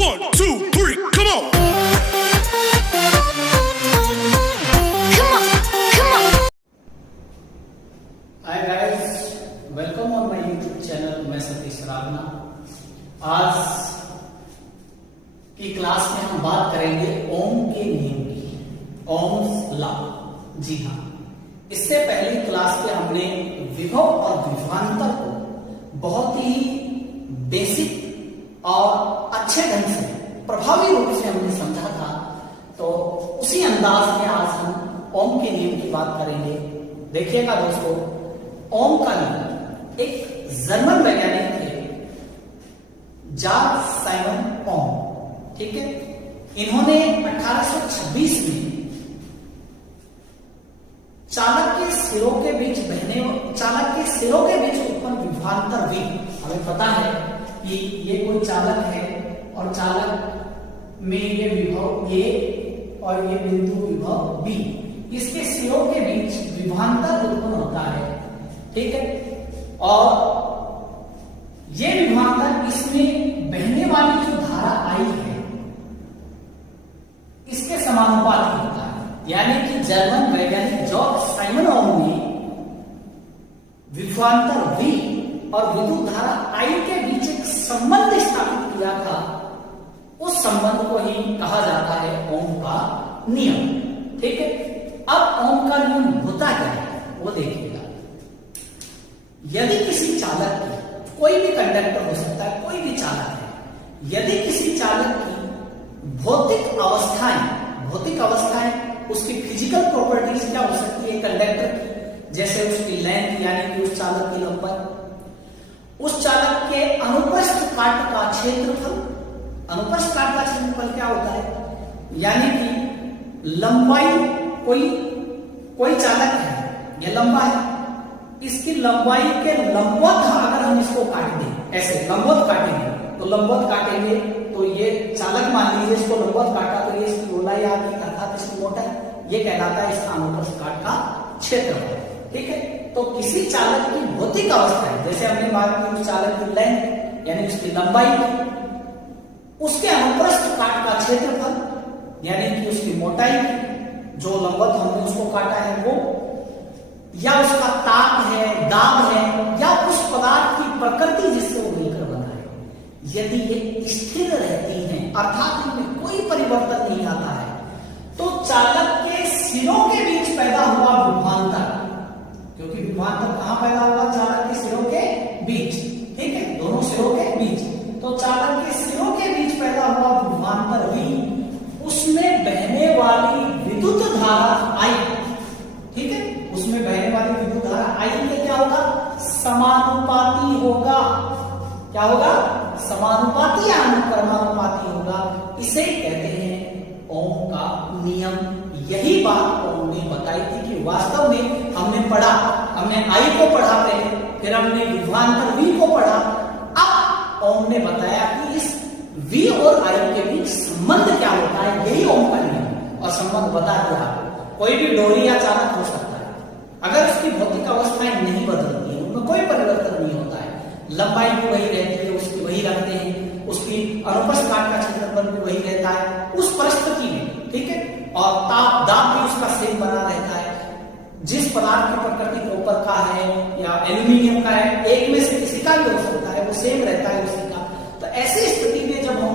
1, 2, 3, come on. Hi guys, welcome on my YouTube channel. मैं सतीश सरावना। आज की क्लास में हम बात करेंगे ओम के नियम की, ओम्स लॉ। जी हाँ, इससे पहली क्लास में हमने विभव और विभवांतर को बहुत ही बेसिक और अच्छे ढंग से, प्रभावी रूप से हमने समझा था। तो उसी अंदाज में आज हम ओम के नियम की बात करेंगे। देखिएगा दोस्तों, ओम का नियम एक जर्मन वैज्ञानिक थे, जॉर्ज साइमन ओम। ठीक है, इन्होंने 1826 में चालक के सिरों के बीच उत्पन्न विभवांतर V, हमें पता है कि ये कोई चालक है और चालक में ये विभव A और ये बिंदु विभव B, इसके सिरों के बीच विभवांतर उत्पन्न होता है। ठीक है, और ये विभवांतर, इसमें बहने वाली जो धारा आई है इसके समानुपाती होता है। यानी कि जर्मन वैज्ञानिक जॉर्ज साइमन ओम ने विभवांतर V और विद्युत धारा I के बीच एक संबंध स्थापित किया था। उस संबंध को ही कहा जाता है ओम का नियम। ठीक है, अब ओम का नियम होता क्या है वो देखिएगा। यदि किसी चालक की, कोई भी कंडक्टर हो सकता है, कोई भी चालक है, यदि किसी चालक की भौतिक अवस्थाएं उसकी फिजिकल प्रॉपर्टीज क्या हो सकती है कंडक्टर की, जैसे उसकी लेंथ यानी कि उस चालक की लंबाई, उस चालक के अनुप्रस्थ काट का क्षेत्रफल। अनुप्रस्थ काट का क्षेत्रफल क्या होता है, यानी कि लंबाई, कोई चालक है, यह लंबा है, इसकी लंबाई के लंबवत अगर हम इसको काट दें, ऐसे लंबवत काटेंगे तो लंबवत काटेंगे तो ये चालक, मान लीजिए इसको लंबवत काटा तो ये इसकी गोलाई आ गई, अर्थात इसकी मोटाई, ये कहलाता है इसका अनुप्रस्थ काट का क्षेत्रफल। ठीक है, तो किसी चालक की भौतिक अवस्था है, जैसे हमने बात की उस चालक की लेंथ यानी उसकी लंबाई, उसके अनुप्रस्थ काट का क्षेत्रफल यानी कि उसकी मोटाई, जो लंबवत हमने उसको काटा है वो, या उसका ताप है, दाब है, या उस पदार्थ की प्रकृति जिससे वो मिलकर बना है, यदि ये स्थिर रहती हैं, अर्थात इनमें कोई परिवर्तन नहीं आता है, तो चालक के सिरों के बीच पैदा हुआ विभवांतर, क्योंकि विभवांतर कहां पैदा हुआ, चालक के सिरों के बीच। ठीक है, दोनों सिरों के बीच, तो चालक के सिरों के बीच पैदा हुआ विभवांतर V, उसमें बहने वाली विद्युत धारा I, ठीक है, उसमें बहने वाली विद्युत धारा I के क्या होगा, समानुपाती होगा। क्या होगा, समानुपाती या अनुक्रमानुपाती होगा। इसे कहते हैं ओम का नियम। यही बात ओम ने बताई थी कि वास्तव में हमने पढ़ा, हमने I को पढ़ा पहले, फिर हमने विभवांतर V को पढ़ा। अब ओम ने बताया कि इस V और I के बीच संबंध क्या होता है, यही ओम का नियम, और संबंध बता दिया आपको। कोई भी डोरी या चालक हो सकता है, अगर उसकी भौतिक अवस्थाएं नहीं बदलती है, उनमें कोई परिवर्तन नहीं होता है, लंबाई भी वही रहती है, उसकी वही रखते हैं, उसकी अनुप्रस्थ काट का क्षेत्रफल भी वही रहता है उस परिस्थिति में। ठीक है, और ताप दाब भी उसका सेम बना रहता है। जिस पदार्थ की प्रकृति कॉपर का है या एल्यूमिनियम का है, एक में से किसी का भी हो सकता है, वो सेम रहता है उसी का। तो ऐसी स्थिति में जब हम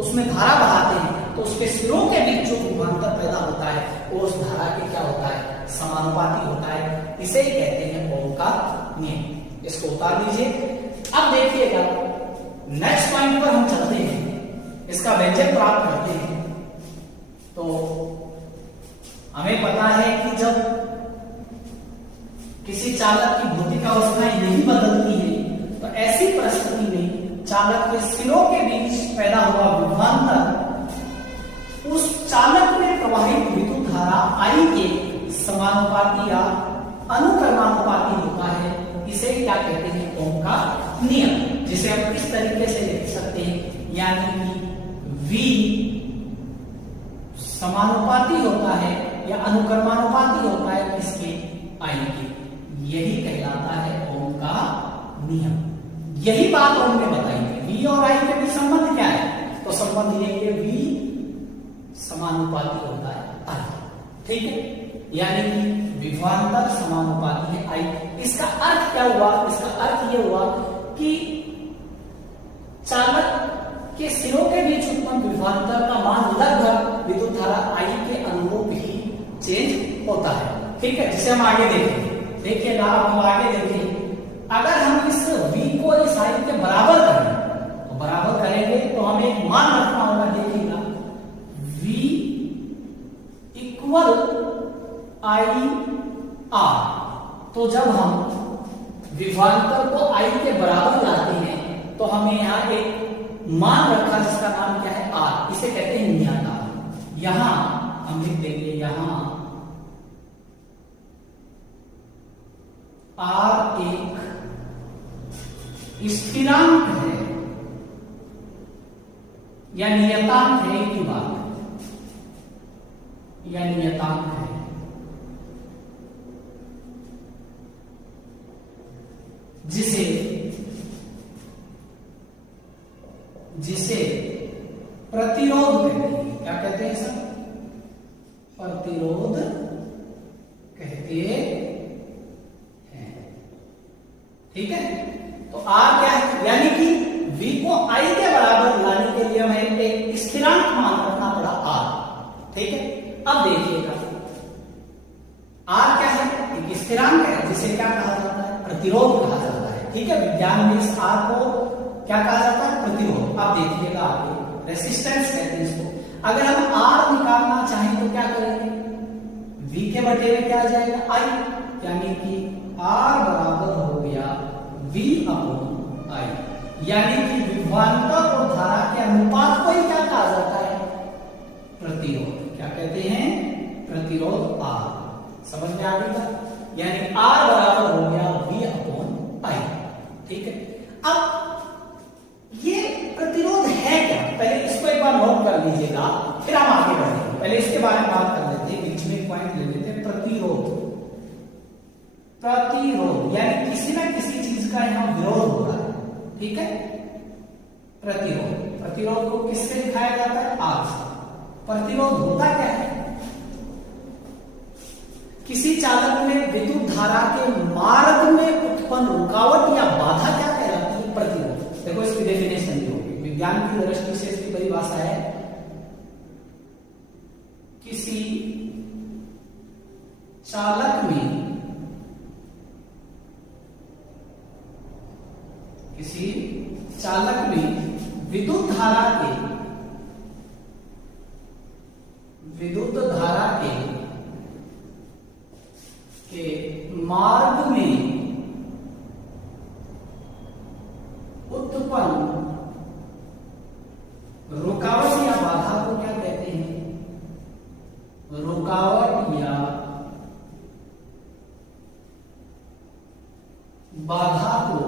उसमें धारा बहाते हैं तो उसके सिरों के बीच जो विभवांतर पैदा होता है वो उस धारा के क्या होता है, समानुपाती होता है। इसे ही कहते हैं ओम का नियम। इसको उतार लीजिए। अब देखिएगा, नेक्स्ट पॉइंट पर हम चलते हैं, इसका व्यंजक प्राप्त करते हैं। तो हमें पता है कि जब किसी चालक की भौतिक अवस्थाएं नहीं बदलती है तो ऐसी परिस्थिति में चालक के सिरों के बीच पैदा हुआ विभवांतर उस चालक में प्रवाहित विद्युत धारा I के समानुपाती या अनुक्रमानुपाती होता है। इसे क्या कहते हैं, ओम का नियम, जिसे हम इस तरीके से लिख सकते हैं, यानी कि V समानुपाती होता है या अनुक्रमानुपाती होता है किसके, I के। यही कहलाता है ओम का नियम। यही बात ओम ने बताई थी। V और I के बीच संबंध क्या है, तो संबंध यही है, V समानुपाती होता है I, ठीक है, यानी कि विभवांतर समानुपाती है I। इसका अर्थ क्या हुआ? इसका अर्थ ये हुआ कि चालक के सिरों के बीच उत्पन्न विभवांतर का मान लगभग विद्युत धारा I के अनुरूप ही चेंज होता है, ठीक है, जिसे हम आगे देखेंगे। देखिएगा, हम आगे देखेंगे, अगर हम इस V को इस I के बराबर करें, तो बराबर करेंगे तो हमें एक मान रखना होगा। देखिएगा, V इक्वल IR, तो जब हम विभवांतर को I के बराबर लाते हैं तो हमें यहाँ एक मान रखा जिसका नाम क्या है? R, इसे कहते हैं नियतांक। यहां हम लिख देंगे, यहां R एक स्थिरांक है या नियतांक है की बात, या नियतांक है, जिसे प्रतिरोध कहते हैं। क्या कहते हैं सर? प्रतिरोध कहते हैं, ठीक है। तो R क्या है? यानी कि V को I के बराबर लाने के लिए हमें एक स्थिरांक मान रखना पड़ा R, ठीक है। अब देखिएगा, R क्या है? एक स्थिरांक है जिसे क्या कहा जाता है? प्रतिरोध कहा जाता है, ठीक है। विज्ञान में इस R को क्या कहा जाता है? प्रतिरोध। अब देखिएगा आगे, रेसिस्टेंस कहते हैं इसको। अगर हम R निकालना चाहें तो क्या करेंगे? V के बटे में क्या आ जाएगा? I, यानी कि R बराबर हो गया V अपॉन I, यानी कि विभवांतर और धारा के अनुपात को ही क्या कहा जाता है? प्रतिरोध। क्या कहते हैं? प्रतिरोध R। समझ में आ गया? यानी R बराबर हो गया V अपॉन I, ठीक है। अब ये प्रतिरोध है क्या? पहले इसको एक बार नोट कर लीजिएगा, फिर हम आगे बढ़ेंगे। पहले इसके बारे में बात कर लेते हैं, बीच में एक पॉइंट ले लेते हैं, प्रतिरोध। प्रतिरोध यानी किसी ना किसी चीज का यहां विरोध हो रहा है, ठीक है। प्रतिरोध, प्रतिरोध को किससे दिखाया जाता है? R से। प्रतिरोध होता क्या है? किसी चालक में विद्युत धारा के मार्ग में उत्पन्न रुकावट या बाधा क्या कहलाती है? प्रतिरोध। देखो इसकी डेफिनेशन जो होगी, विज्ञान की दृष्टि से इसकी परिभाषा है, किसी चालक में विद्युत धारा के मार्ग में उत्पन्न रुकावट या बाधा को क्या कहते हैं? रुकावट या बाधा को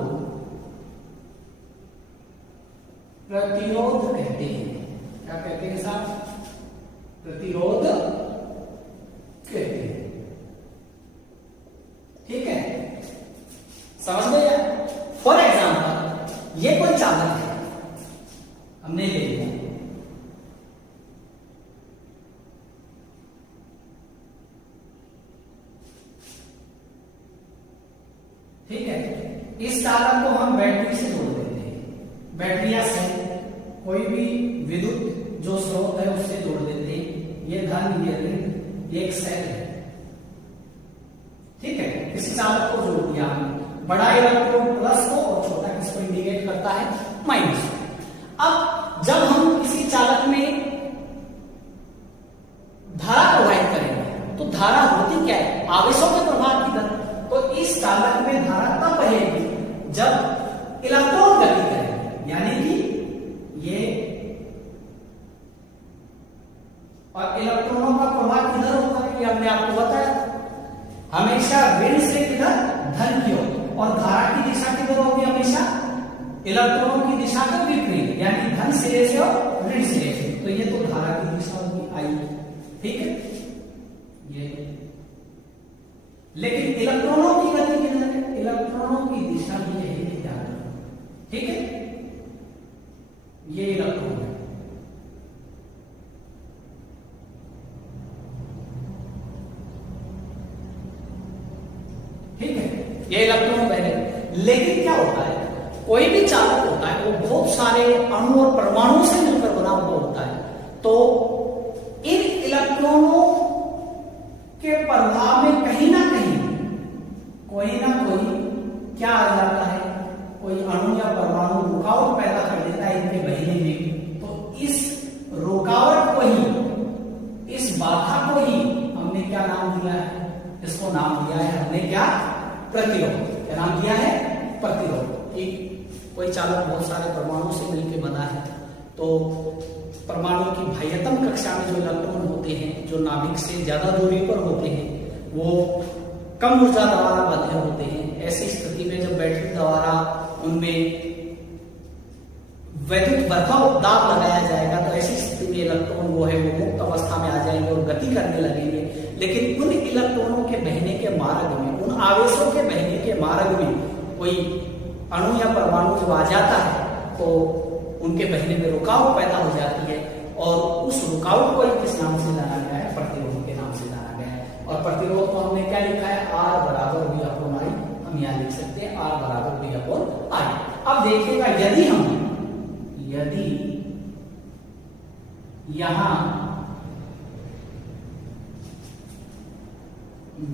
प्रतिरोध कहते हैं। क्या कहते हैं साहब? प्रतिरोध कहते हैं, ठीक है। समझ गए? फॉर एग्जाम्पल, ये कोई चालक है, हमने ले लिया, ठीक है। इस चालक को हम बैटरी से जोड़ देते हैं, बैटरी या सेल, कोई भी विद्युत जो स्रोत है उससे जोड़ देते हैं। ये धन, ये ऋण, एक सेल है, ठीक है। इस चालक को जोड़ दिया हमने, बड़ा इलेक्ट्रॉन प्लस को और छोटा किसको इंडिकेट करता है? माइनस को। अब जब हम किसी चालक में धारा प्रोवाइड करेंगे तो धारा होती क्या है? आवेशों के प्रभाव की दर। तो इस चालक में धारा तब बहेगी जब इलेक्ट्रॉन गति करेंगे, यानी कि ये, और इलेक्ट्रॉनों का प्रभाव किधर होता है? कि हमने आपको बताया, हमेशा ऋण से किधर? धन की ओर। और धारा की दिशा किधर होगी? हमेशा इलेक्ट्रॉनों की दिशा के विपरीत, यानी धन सिरे से और ऋण सिरे से। तो ये तो धारा की दिशा होगी I, ठीक है। ये लेकिन इलेक्ट्रॉनों की गति किधर है? इलेक्ट्रॉनों की दिशा ये है, ठीक है। ये इलेक्ट्रॉन है, ये इलेक्ट्रॉन बहने। लेकिन क्या होता है, कोई भी चालक होता है वो बहुत सारे अणु और परमाणु से मिलकर बना हुआ होता है, तो इन इलेक्ट्रॉनों के प्रभाव में कहीं ना कोई क्या आ जाता है, कोई अणु या परमाणु रुकावट पैदा कर देता है इनके बहने में। तो इस रुकावट को ही, इस बाधा को ही हमने क्या नाम दिया है, इसको नाम दिया है हमने क्या, प्रतिरोध। क्या नाम दिया है, प्रतिरोध। ठीक, कोई चालक बहुत सारे परमाणु से मिलकर बना है, तो परमाणु की बाह्यतम कक्षा में जो इलेक्ट्रॉन होते हैं, जो नाभिक से ज्यादा दूरी पर होते हैं, वो कम ऊर्जा द्वारा बंधे होते हैं। ऐसी स्थिति में जब बैटरी द्वारा उनमें वैद्युत दाब लगाया जाएगा, तो ऐसी स्थिति में इलेक्ट्रॉन वो मुक्त अवस्था में आ जाएंगे और गति करने लगेंगे। लेकिन उन इलेक्ट्रॉनों के बहने के मार्ग में, उन आवेशों के बहने के मार्ग में कोई अणु या परमाणु जब आ जाता है, तो उनके बहने में रुकावट पैदा हो जाती है, और उस रुकावट को किस नाम से जाना गया है, प्रतिरोध के नाम से जाना गया है। और प्रतिरोध को हमने क्या लिखा है, R बराबर V अपॉन I। हम यहाँ लिख सकते हैं R बराबर V अपॉन I। अब देखिएगा, यदि यहां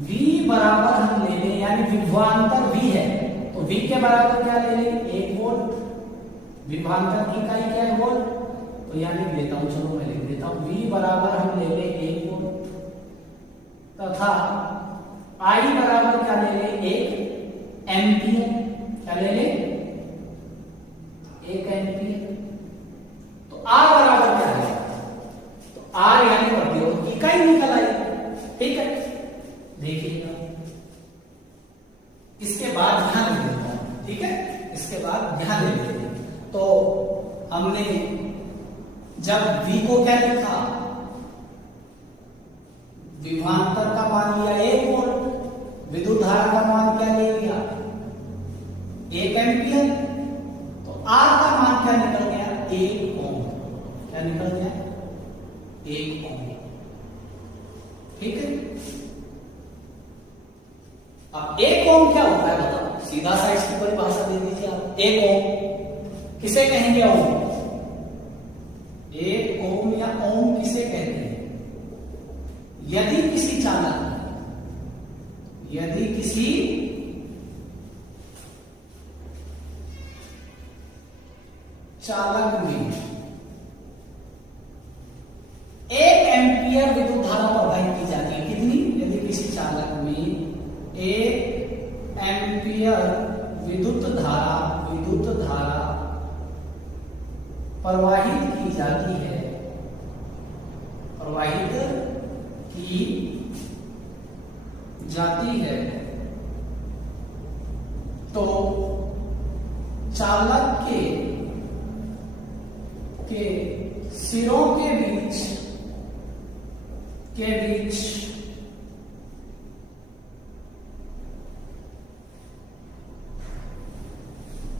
V बराबर हम ले लें, यानी विभवांतर V है, तो V के बराबर क्या ले लें, 1 वोल्ट। विभवांतर की इकाई क्या है, वोल्ट। तो यहाँ लिख देता हूं, चलो मैं लिख देता हूं, V बराबर हम ले लें 1 वोल्ट, तथा I बराबर क्या ले लें, 1 एम्पियर। क्या ले लें, 1 एम्पियर। तो R बराबर क्या है, तो R यानी प्रतिरोध की इकाई निकल आई। ठीक है, देखिएगा, इसके बाद ध्यान दे देता हूं। ठीक है, इसके बाद ध्यान दे देते हैं। तो हमने जब V को क्या लिखा, विभवांतर का मान लिया 1 वोल्ट, विद्युत धारा का मान क्या ले लिया, 1 एम्पियर, तो R का मान क्या निकल गया, 1 ओम। क्या निकल गया, 1 ओम। ठीक है, अब 1 ओम क्या होता है बताओ, सीधा सा इसकी परिभाषा दे दीजिए आप। 1 ओम किसे कहेंगे, ओम। 1 ओम या ओम किसे कहते हैं, यदि किसी चालक में 1 एम्पियर विद्युत धारा प्रवाहित की जाती है। कितनी, यदि किसी चालक में 1 एम्पियर विद्युत धारा प्रवाहित की जाती है, तो चालक के सिरों के बीच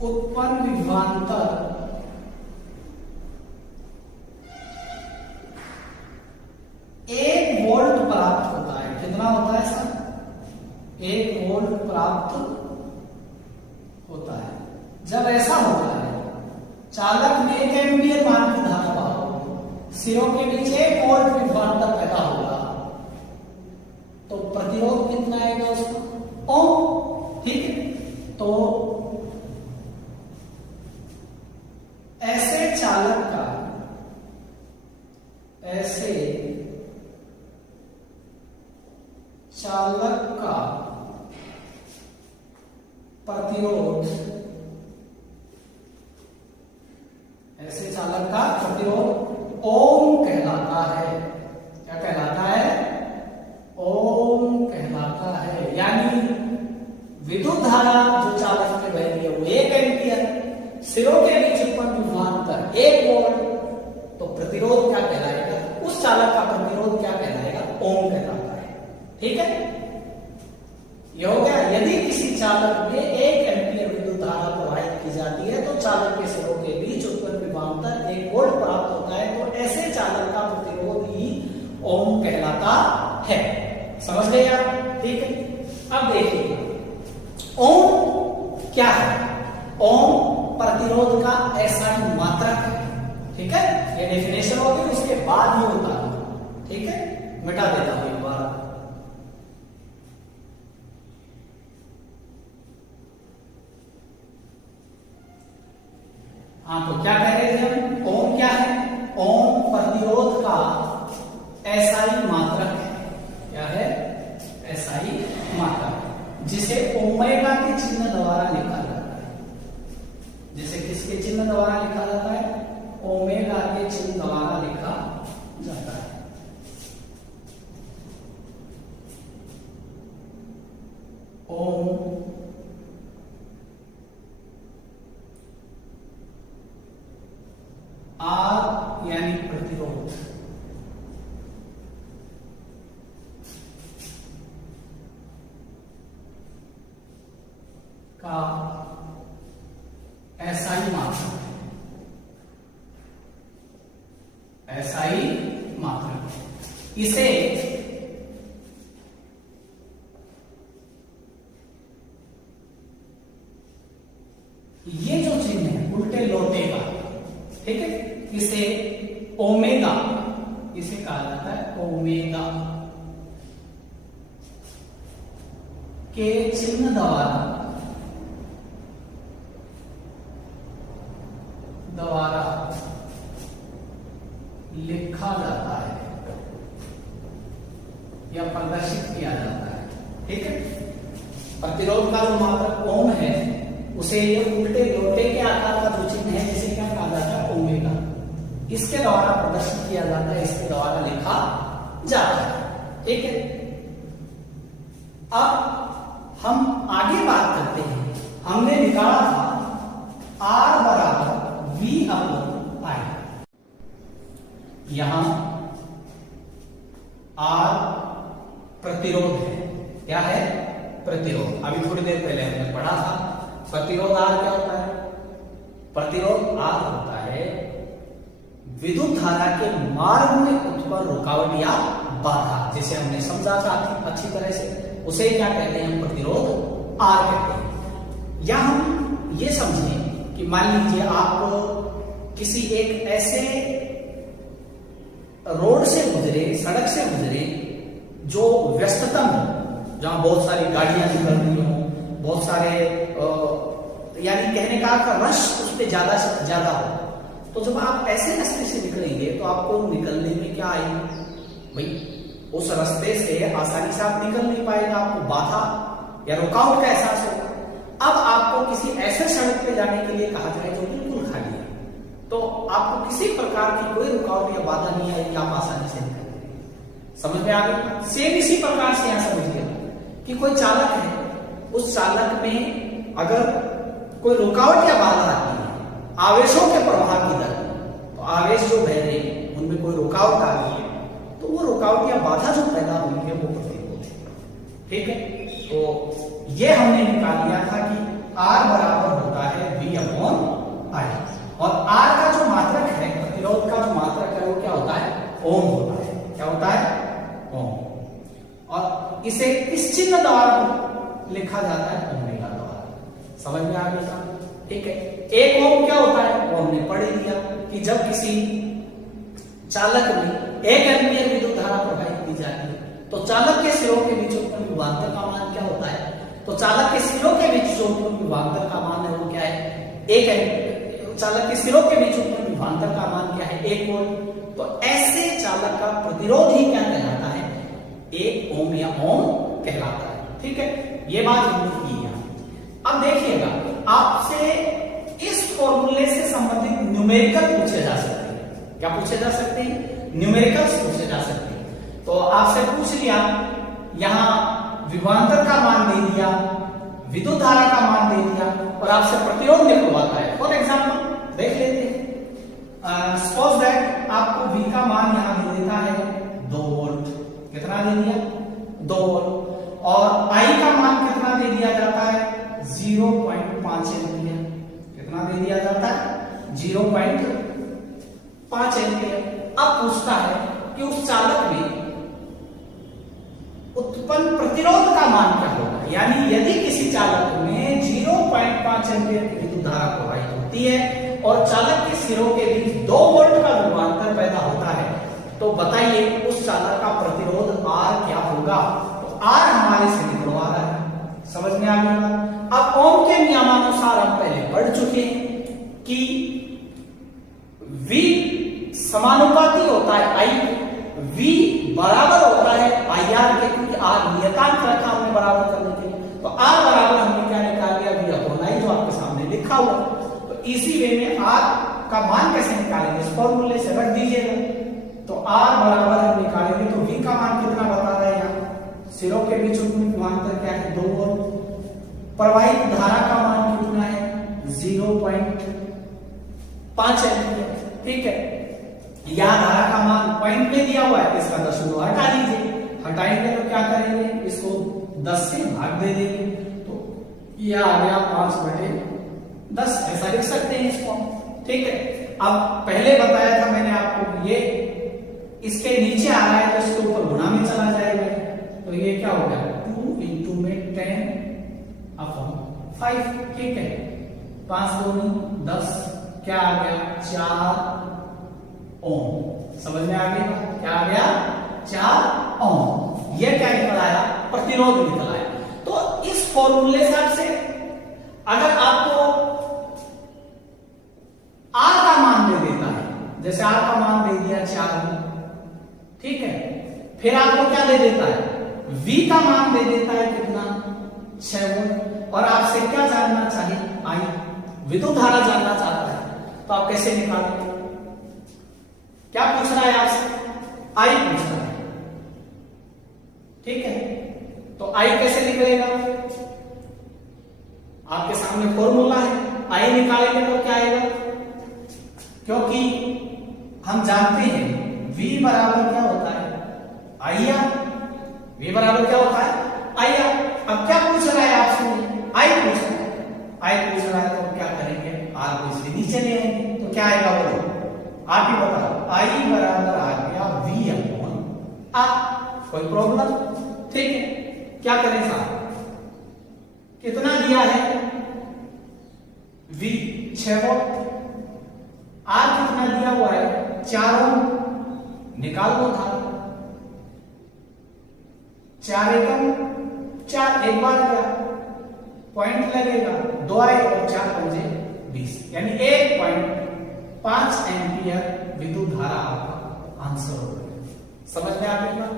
उत्पन्न विभवांतर 1 वोल्ट प्राप्त होता है। कितना होता है सर, 1 वोल्ट प्राप्त होता है। जब ऐसा होता है, चालक में 1 एम्पियर मान की धारा बहाव, सिरों के बीच 1 वोल्ट विभवांतर पैदा होगा, तो प्रतिरोध कितना आएगा उसका, ओम। ठीक है, तो ऐसे चालक का प्रतिरोध, ऐसे चालक का प्रतिरोध ओम कहलाता है। क्या कहलाता है, ओम कहलाता है। यानी विद्युत धारा जो चालक में बह रही है वो 1 एम्पियर, सिरों के बीच उत्पन्न विभवांतर 1 वोल्ट, तो प्रतिरोध क्या कहलाएगा, उस चालक का प्रतिरोध क्या कहलाएगा, ओम कहलाता है। ठीक है, यह हो गया। यदि किसी चालक में 1 एम्पियर विद्युत धारा प्रवाहित की जाती है, तो चालक के सिरों के बीच उत्पन्न विभवांतर 1 वोल्ट प्राप्त होता है, तो ऐसे चालक का प्रतिरोध ही ओम कहलाता है। समझ गए आप। ठीक है, अब देखिए ओम क्या है? ओम प्रतिरोध का ऐसा ही मात्रक है। ठीक है, ये डेफिनेशन होगी, उसके बाद में होता है। ठीक है, मिटा देता हूं एक बार। हाँ, तो क्या कह रहे थे हम? ओम क्या है? ओम प्रतिरोध का एसआई मात्रक है। क्या है? एसआई मात्रक, जिसे ओमेगा के चिन्ह द्वारा लिखा जाता है। जिसे किसके चिन्ह द्वारा लिखा जाता है? ओमेगा के चिन्ह द्वारा लिखा जाता है। ओम आर यानी प्रतिरोध का एसआई मात्रक, एसआई मात्रक। इसे ये जो चिन्ह है उल्टे लौटे का, ठीक है, इसे ओमेगा, इसे कहा जाता है ओमेगा के चिन्ह द्वारा लिखा जाता है या प्रदर्शित किया जाता है। ठीक है, प्रतिरोध का जो मात्रक ओम है उसे ये उल्टे लोटे के आकार का जो चिन्ह है जिसे क्या कहा जाता है? ओमेगा, इसके द्वारा प्रदर्शित किया जाता है, इसके द्वारा लिखा जाता है। ठीक है, अब हम आगे बात करते हैं। हमने निकाला था R बराबर V अपॉन I। यहां R प्रतिरोध है। क्या है? प्रतिरोध। अभी थोड़ी देर पहले हमने पढ़ा था प्रतिरोध R क्या होता है? प्रतिरोध R होता है विद्युत धारा के मार्ग में उत्पन्न रुकावट या बाधा, जिसे हमने समझा था अच्छी तरह से, उसे क्या कहते हैं? हम प्रतिरोध R कहते हैं। या हम ये समझें कि मान लीजिए आप किसी एक ऐसे रोड से गुजरे, सड़क से गुजरे जो व्यस्ततम हो, जहां बहुत सारी गाड़ियां निकल रही हो, बहुत सारे यानी कहने का रश उस पर ज्यादा से ज्यादा हो, तो जब आप ऐसे रास्ते से निकलेंगे तो आपको निकलने में क्या आएगी? भाई उस रास्ते से आसानी से आप निकल नहीं पाएगा, आपको बाधा या रुकावट का एहसास होगा। अब आपको किसी ऐसे सड़क पे जाने के लिए कहा जाए जो बिल्कुल खाली है, तो आपको किसी प्रकार की कोई रुकावट या बाधा नहीं आएगी, आप आसानी से निकल जाएंगे। समझ में आ गया? सेम इसी प्रकार से यहां समझिए कि कोई चालक है, उस चालक में अगर कोई रुकावट या बाधा आती है आवेशों के प्रवाह की दर, तो आवेश जो बह रहे हैं उनमें कोई रुकावट आ गई है, तो वो रुकावट या बाधा जो पैदा हुई है वो प्रतिरोध है। ठीक है, तो ये हमने निकाल लिया था कि R बराबर होता है V अपॉन I, और R का जो मात्रक है, प्रतिरोध का जो मात्रक है वो क्या होता है? ओम होता है। क्या होता है? ओम। और इसे किस चिन्ह द्वारा लिखा जाता है? ओमेगा द्वारा। समझ में आ गया? ठीक है, एक ओम क्या होता है वो हमने पढ़ लिया कि जब किसी चालक में 1 एम्पीयर विद्युत धारा प्रवाहित की जाती है तो चालक के सिरों के बीच उत्पन्न विभवांतर का मान क्या होता है? तो चालक के सिरों के बीच जो उत्पन्न विभवांतर का मान है वो क्या है? 1 एम्पीयर। चालक के सिरों के बीच उत्पन्न विभवांतर का मान क्या है? 1 वोल्ट। तो ऐसे चालक का प्रतिरोध ही क्या कहलाता है? 1 ओम या ओम कहलाता है। ठीक है, ये बात हमने की है। अब देखिएगा, आपसे इस फॉर्मूले से संबंधित न्यूमेरिकल पूछे जा सकते हैं। क्या पूछे जा सकते हैं? न्यूमेरिकल्स पूछे जा सकते हैं। तो आपसे पूछ लिया, यहां विभवांतर का मान दे दिया, विद्युत धारा का मान दे दिया, और आपसे प्रतिरोध निकलवाता है। फॉर एग्जाम्पल देख लेते हैं, सपोज दैट आपको V का मान यहां दे देता है 2 वोल्ट। कितना दे दिया? 2 वोल्ट। और I का मान कितना दे दिया जाता है? 0.5 एम्पीयर। कितना दे दिया जाता है? 0.5 एम्पीयर। अब पूछता है कि उस चालक में उत्पन्न प्रतिरोध का मान क्या होगा। यानी यदि किसी चालक में 0.5 एम्पीयर की विद्युत धारा प्रवाहित होती है और चालक के सिरों के बीच 2 वोल्ट का विभवांतर पैदा होता है, तो बताइए उस चालक का प्रतिरोध R क्या होगा। तो R हमारे से निकल आ रहा है, समझ में आ गया। अब ओम के नियमानुसार हम पहले पढ़ चुके हैं कि V समानुपाती होता है I, V बराबर होता है IR के, क्योंकि R नियतांक रखा हमने बराबर करने के लिए। तो R बराबर हमने क्या निकाल लिया, V अपॉन I, जो आपके सामने लिखा हुआ। तो इसी वे में R का मान कैसे निकालेंगे, इस फॉर्मूले से रख दीजिएगा। तो R बराबर हम निकालेंगे तो V का मान कितना बता रहा है, यहाँ सिरों के बीच विभवांतर क्या है, 2 वोल्ट। प्रवाहित धारा का मान कितना है, 0.5 एम्पीयर, ठीक है। यह धारा का मान पॉइंट में दिया हुआ है, इसका 10 हटा दीजिए। हटाएंगे तो क्या करेंगे, इसको 10 से भाग दे देंगे, तो यह आ गया 5/10, ऐसा लिख सकते हैं इसको, ठीक है। अब पहले बताया था मैंने आपको, ये इसके नीचे आ रहा है तो इसके ऊपर गुणा में चला जाएगा, तो ये क्या हो गया, 2 × में 10/5, ठीक है। 5 दूनी 10, क्या आ गया, 4 ओम। समझ में आ गया, क्या आ गया, 4 ओम। ये क्या निकल आया, प्रतिरोध निकल आया। तो इस फॉर्मूले से आपसे अगर आपको R का मान दे देता है, जैसे R का मान दे दिया 4, ठीक है, फिर आपको क्या दे देता है, V का मान दे देता है कितना, 6 वोल्ट, और आपसे क्या जानना चाहिए, I, विद्युत धारा जानना चाहता है, तो आप कैसे निकालोगे, क्या पूछ रहा है आपसे, I पूछ रहा है, ठीक है। तो I कैसे निकलेगा, आपके सामने फॉर्मूला है, I निकालेंगे तो क्या आएगा, क्योंकि हम जानते हैं V बराबर क्या होता है, IR, V बराबर क्या होता है, IR। अब क्या पूछ रहा है आपसे, I पूछ रहा है, I पूछ रहा है, तो क्या करेंगे, R को इसके नीचे ले आएंगे, तो क्या आएगा, बोलो आप ही बताओ, I बराबर आ गया V अपॉन R, कोई प्रॉब्लम, ठीक है। क्या करें साहब, कितना दिया है, V 6 वोल्ट, R कितना दिया हुआ है, 4 ओम, निकाल दो था, 4 एकम 4, एक बार गया, पॉइंट लगेगा, 2 आए और 4 पंजे 20, यानी 1.5 एम्पियर विद्युत धारा आपका आंसर हो गया। समझ में आ गई बात,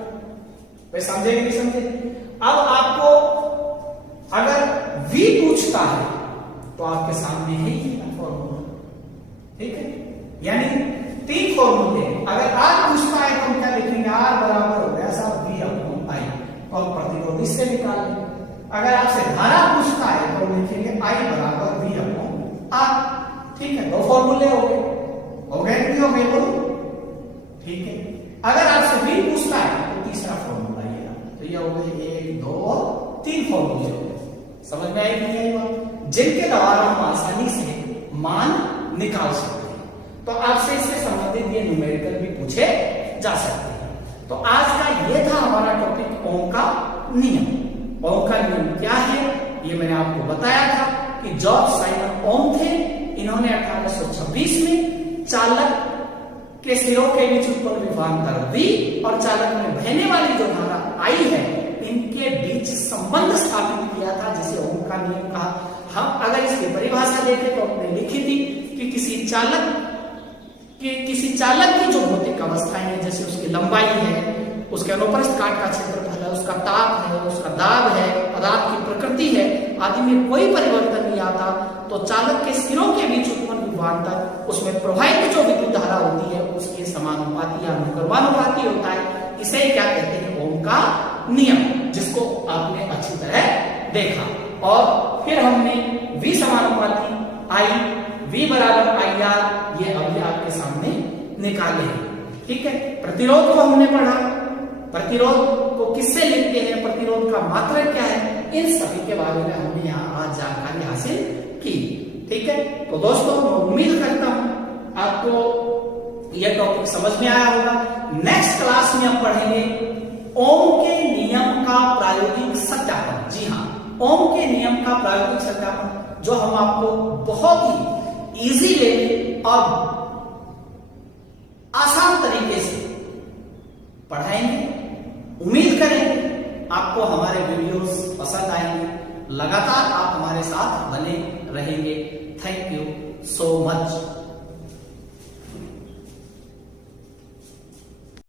वे समझे नहीं समझे। अब आपको अगर V पूछता है तो आपके सामने है ही फॉर्मूला, ठीक है, यानी 3 फॉर्मूले। अगर R पूछता है तो हम क्या लिखेंगे, R बराबर हो गया साहब V अपॉन I, और प्रतिरोध इससे निकाल लें। अगर आपसे धारा पूछता है तो लिखेंगे I बराबर V अपॉन R, ठीक है। 2 फॉर्मूले हो गए, हो गए नहीं हो गए, बोलो, ठीक है। अगर आपसे V पूछता है तो तीसरा फॉर्मूला ये रहा, तो ये हो गए 1, 2 और 3 फॉर्मूले हो गए। समझ में आई नहीं आई बात, जिनके द्वारा हम आसानी से मान निकाल सकते हैं। तो आपसे इससे संबंधित ये न्यूमेरिकल भी पूछे जा सकते हैं। तो आज का ये था हमारा टॉपिक, ओम का नियम। ओम का नियम क्या है, ये मैंने आपको बताया था कि जॉर्ज साइमन ओम थे। इन्होंने 1826 में चालक के सिरों के बीच उत्पन्न विभवांतर V और चालक में बहने वाली जो धारा I है, इनके बीच संबंध स्थापित किया था, जिसे ओम का नियम कहा। हम अगर इसकी परिभाषा देखें तो हमने लिखी थी कि किसी चालक की जो भौतिक अवस्थाएं हैं, जैसे उसकी लंबाई है, उसके अनुप्रस्थ काट का क्षेत्रफल है, उसका ताप है, उसका दाब है, पदार्थ की प्रकृति है, आदि में कोई परिवर्तन नहीं आता, तो चालक के सिरों के बीच उत्पन्न विभवांतर, उसमें प्रवाहित जो विद्युत धारा होती है उसके समानुपाती या अनुक्रमानुपाती होता है। इसे क्या कहते हैं, ओम का नियम, जिसको आपने अच्छी तरह देखा। और फिर हमने V समानुपाती I, V बराबर IR, ये अभी आपके सामने निकाले हैं, ठीक है। प्रतिरोध को हमने पढ़ा, प्रतिरोध को किससे लिखते हैं, प्रतिरोध का मात्रक क्या है, इन सभी के बारे में हमने यहाँ आज जानकारी हासिल की, ठीक है। तो दोस्तों, मैं उम्मीद करता हूं आपको यह टॉपिक समझ में आया होगा। नेक्स्ट क्लास में हम पढ़ेंगे ओम के नियम का प्रायोगिक सत्यापन। जी हां, ओम के नियम का प्रायोगिक सत्यापन जो हम आपको बहुत ही इजी वे में और आसान तरीके से पढ़ाएंगे। उम्मीद करेंगे आपको हमारे वीडियोस पसंद आएंगे। लगातार आप हमारे साथ बने रहेंगे। Thank you so much.